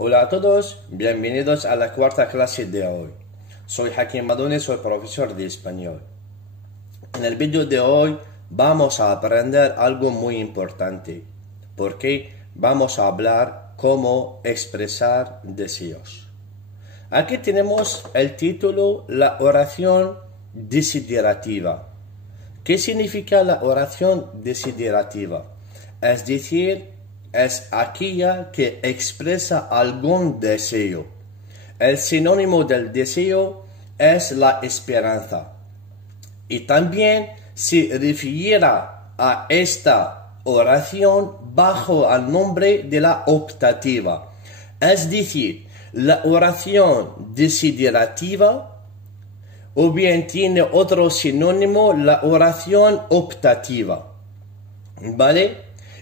Hola a todos, bienvenidos a la cuarta clase de hoy. Soy Hakim Madoni, soy profesor de español. En el vídeo de hoy vamos a aprender algo muy importante, porque vamos a hablar cómo expresar deseos. Aquí tenemos el título, la oración desiderativa. ¿Qué significa la oración desiderativa? Es decir, es aquella que expresa algún deseo. El sinónimo del deseo es la esperanza. Y también se refiere a esta oración bajo el nombre de la optativa. Es decir, la oración desiderativa o bien tiene otro sinónimo, la oración optativa. ¿Vale?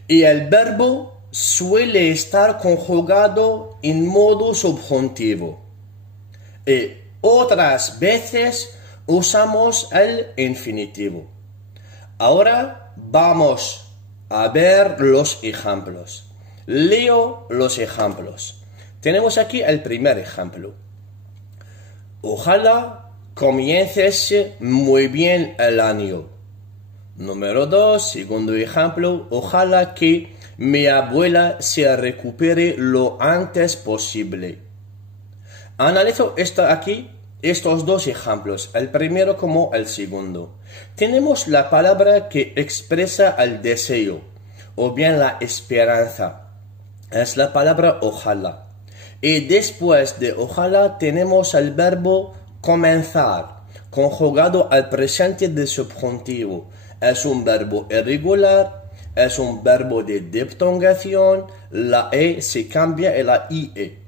Y el verbo suele estar conjugado en modo subjuntivo. Y otras veces usamos el infinitivo. Ahora vamos a ver los ejemplos. Leo los ejemplos. Tenemos aquí el primer ejemplo. Ojalá comiences muy bien el año. Número 2, segundo ejemplo. Ojalá que mi abuela se recupere lo antes posible. Analizo estos dos ejemplos, el primero como el segundo. Tenemos la palabra que expresa el deseo o bien la esperanza. Es la palabra ojalá. Y después de ojalá tenemos el verbo comenzar, conjugado al presente de subjuntivo. Es un verbo irregular, es un verbo de diptongación, la E se cambia en la IE.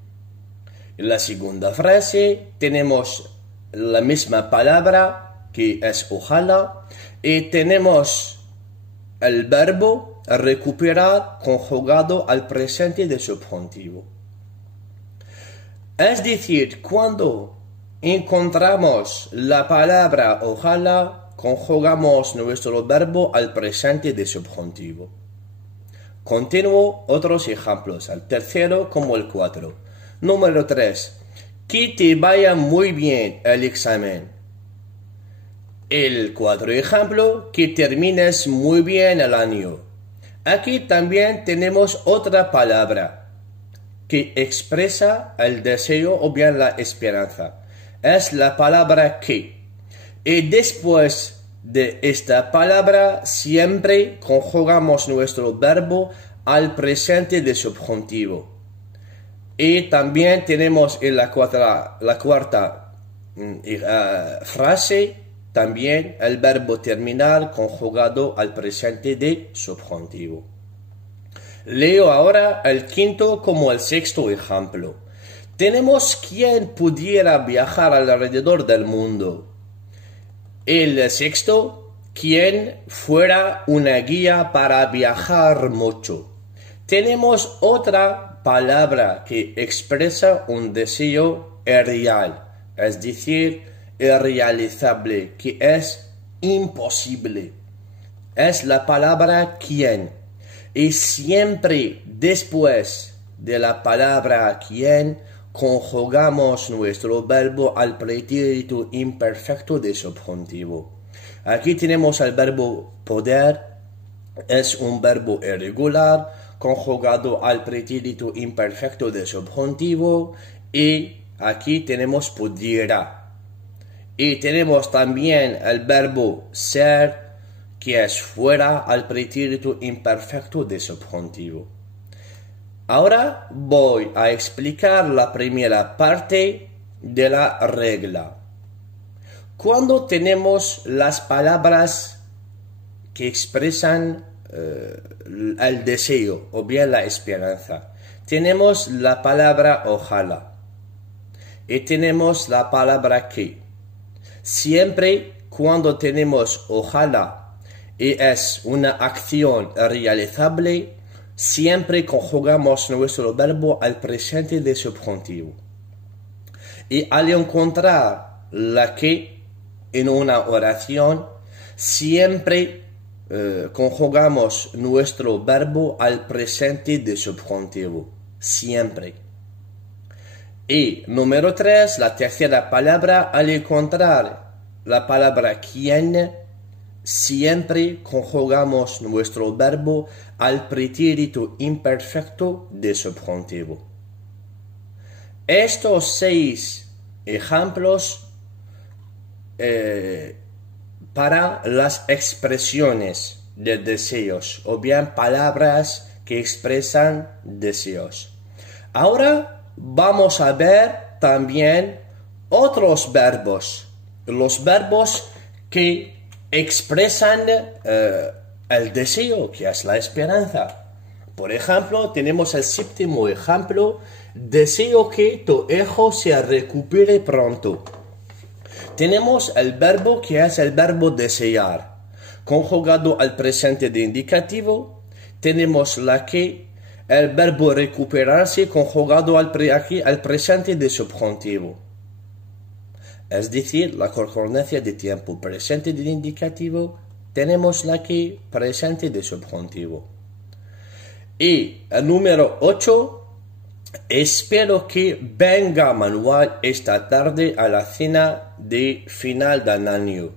En la segunda frase tenemos la misma palabra que es ojalá y tenemos el verbo recuperar conjugado al presente de subjuntivo. Es decir, cuando encontramos la palabra ojalá, conjugamos nuestro verbo al presente de subjuntivo. Continúo otros ejemplos, el tercero como el 4. Número 3. Que te vaya muy bien el examen. El 4 ejemplo, que termines muy bien el año. Aquí también tenemos otra palabra que expresa el deseo o bien la esperanza. Es la palabra que. Y después de esta palabra siempre conjugamos nuestro verbo al presente de subjuntivo. Y también tenemos en la cuarta frase también el verbo terminar conjugado al presente de subjuntivo. Leo ahora el quinto como el sexto ejemplo. Tenemos quien pudiera viajar alrededor del mundo. El sexto, quien fuera una guía para viajar mucho. Tenemos otra palabra que expresa un deseo irreal, es decir, irrealizable, que es imposible. Es la palabra quien. Y siempre después de la palabra quien conjugamos nuestro verbo al pretérito imperfecto de subjuntivo. Aquí tenemos el verbo poder, es un verbo irregular conjugado al pretérito imperfecto de subjuntivo y aquí tenemos pudiera. Y tenemos también el verbo ser, que es fuera al pretérito imperfecto de subjuntivo. Ahora voy a explicar la primera parte de la regla. Cuando tenemos las palabras que expresan el deseo o bien la esperanza, tenemos la palabra ojalá y tenemos la palabra que. Siempre cuando tenemos ojalá y es una acción realizable, siempre conjugamos nuestro verbo al presente de subjuntivo. Y al encontrar la que en una oración, siempre conjugamos nuestro verbo al presente de subjuntivo. Siempre. Y número 3, la tercera palabra, al encontrar la palabra quién, siempre conjugamos nuestro verbo al pretérito imperfecto de subjuntivo. Estos 6 ejemplos para las expresiones de deseos o bien palabras que expresan deseos. Ahora vamos a ver también otros verbos, los verbos que expresan el deseo, que es la esperanza. Por ejemplo, tenemos el séptimo ejemplo: deseo que tu hijo se recupere pronto. Tenemos el verbo que es el verbo desear, conjugado al presente de indicativo. Tenemos la que, el verbo recuperarse, conjugado al presente de subjuntivo. Es decir, la concordancia de tiempo presente de indicativo, tenemos la que presente de subjuntivo. Y el número 8, espero que venga Manuel esta tarde a la cena de final de año.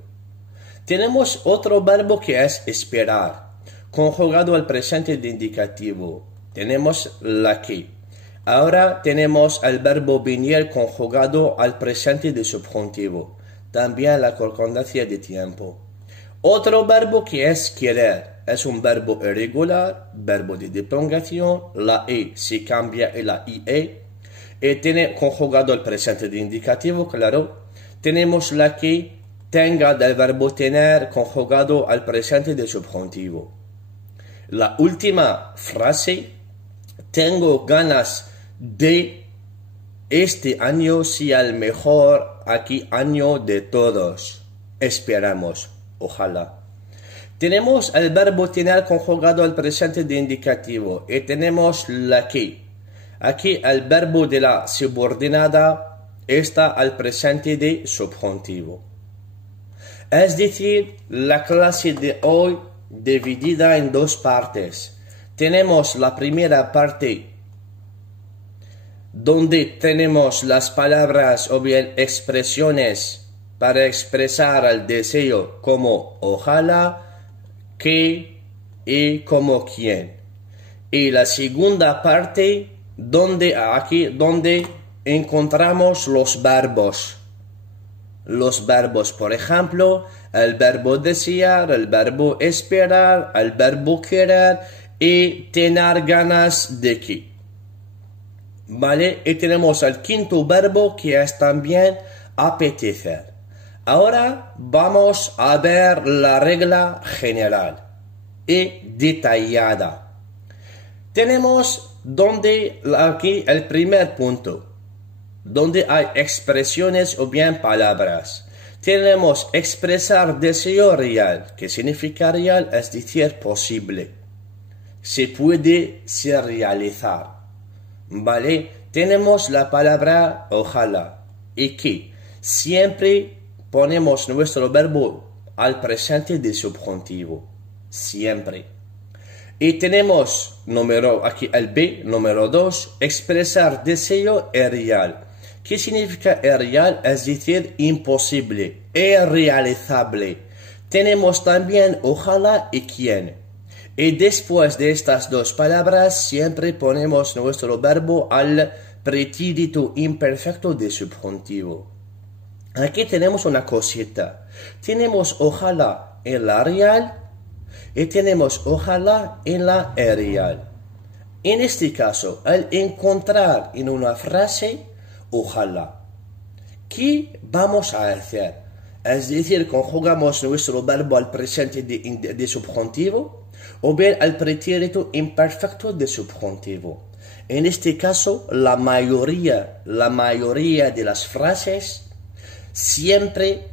Tenemos otro verbo que es esperar, conjugado al presente de indicativo. Tenemos la que. Ahora tenemos el verbo venir conjugado al presente de subjuntivo. También la concordancia de tiempo. Otro verbo que es querer. Es un verbo irregular, verbo de prolongación. La E se cambia en la IE. Y tiene conjugado al presente de indicativo, claro. Tenemos la que tenga del verbo tener conjugado al presente de subjuntivo. La última frase: tengo ganas de este año sea el mejor año de todos. Esperamos, ojalá. Tenemos el verbo tener conjugado al presente de indicativo y tenemos la que. Aquí el verbo de la subordinada está al presente de subjuntivo. Es decir, la clase de hoy dividida en dos partes. Tenemos la primera parte donde tenemos las palabras o bien expresiones para expresar el deseo, como ojalá, que y como quién. Y la segunda parte donde encontramos los verbos. Los verbos, por ejemplo, el verbo desear, el verbo esperar, el verbo querer y tener ganas de que. ¿Vale? Y tenemos el quinto verbo que es también apetecer. Ahora vamos a ver la regla general y detallada. Tenemos aquí el primer punto, donde hay expresiones o bien palabras. Tenemos expresar deseo real. ¿Qué significa real? Es decir, posible. Se puede realizar. ¿Vale? Tenemos la palabra ojalá y que siempre ponemos nuestro verbo al presente de subjuntivo. Siempre. Y tenemos aquí el B, número 2, expresar deseo real. ¿Qué significa real? Es decir, imposible, irrealizable. Tenemos también ojalá y quién. Y después de estas dos palabras siempre ponemos nuestro verbo al pretérito imperfecto de subjuntivo. Aquí tenemos una cosita. Tenemos ojalá en la real y tenemos ojalá en la irreal. En este caso, al encontrar en una frase ojalá, ¿qué vamos a hacer? Es decir, conjugamos nuestro verbo al presente de subjuntivo o bien al pretérito imperfecto de subjuntivo. En este caso, la mayoría de las frases siempre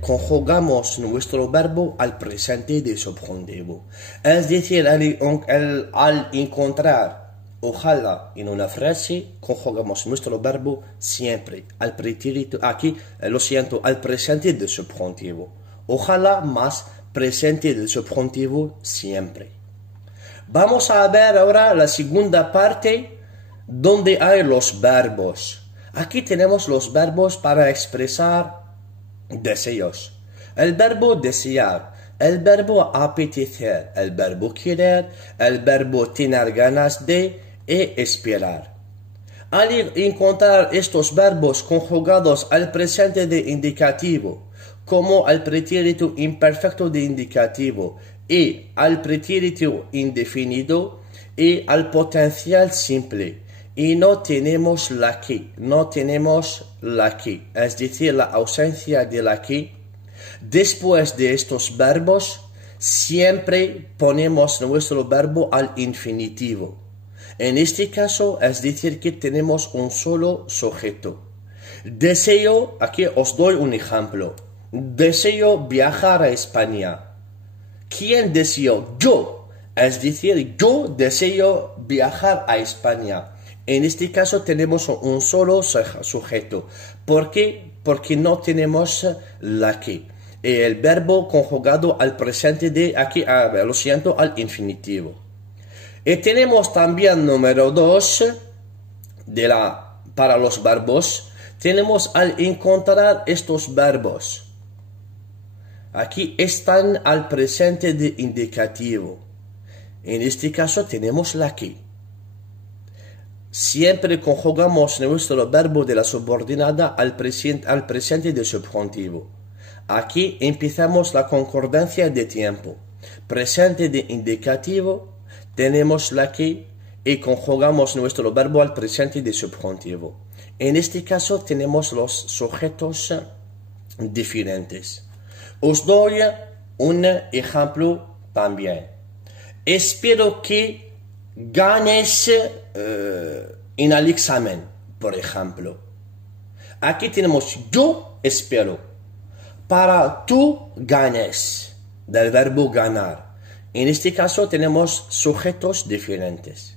conjugamos nuestro verbo al presente de subjuntivo. Es decir, al encontrar ojalá en una frase, conjugamos nuestro verbo siempre al pretérito, al presente del subjuntivo. Ojalá más presente del subjuntivo siempre. Vamos a ver ahora la segunda parte donde hay los verbos. Aquí tenemos los verbos para expresar deseos. El verbo desear, el verbo apetecer, el verbo querer, el verbo tener ganas de y esperar. Al encontrar estos verbos conjugados al presente de indicativo, como al pretérito imperfecto de indicativo y al pretérito indefinido y al potencial simple, y no tenemos la que, es decir, la ausencia de la que, después de estos verbos, siempre ponemos nuestro verbo al infinitivo. En este caso, es decir, que tenemos un solo sujeto. Deseo, aquí os doy un ejemplo. Deseo viajar a España. ¿Quién deseó? Yo. Es decir, yo deseo viajar a España. En este caso tenemos un solo sujeto. ¿Por qué? Porque no tenemos la que. El verbo conjugado al presente de aquí, lo siento, al infinitivo. Y tenemos también número 2 para los verbos. Tenemos al encontrar estos verbos. Aquí están al presente de indicativo. En este caso tenemos la que. Siempre conjugamos nuestro verbo de la subordinada al presente de subjuntivo. Aquí empezamos la concordancia de tiempo. Presente de indicativo, tenemos la que y conjugamos nuestro verbo al presente de subjuntivo. En este caso tenemos los sujetos diferentes. Os doy un ejemplo también. Espero que ganes en el examen, por ejemplo. Aquí tenemos yo espero. Para tú ganes, del verbo ganar. En este caso tenemos sujetos diferentes.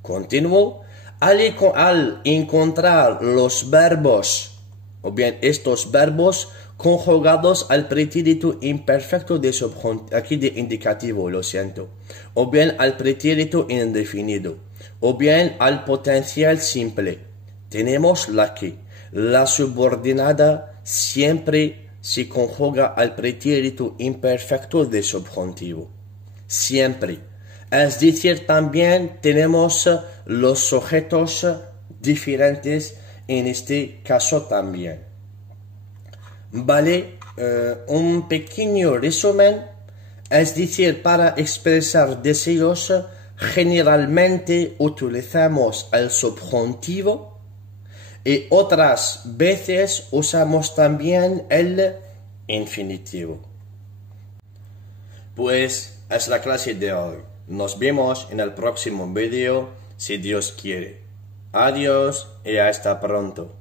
Continúo. Al encontrar los verbos, o bien estos verbos conjugados al pretérito imperfecto de aquí de indicativo, lo siento, o bien al pretérito indefinido, o bien al potencial simple, tenemos la que. La subordinada siempre se conjuga al pretérito imperfecto de subjuntivo. Siempre. Es decir, también tenemos los sujetos diferentes en este caso también. Vale, un pequeño resumen. Es decir, para expresar deseos, generalmente utilizamos el subjuntivo y otras veces usamos también el infinitivo. Pues es la clase de hoy. Nos vemos en el próximo vídeo, si Dios quiere. Adiós y hasta pronto.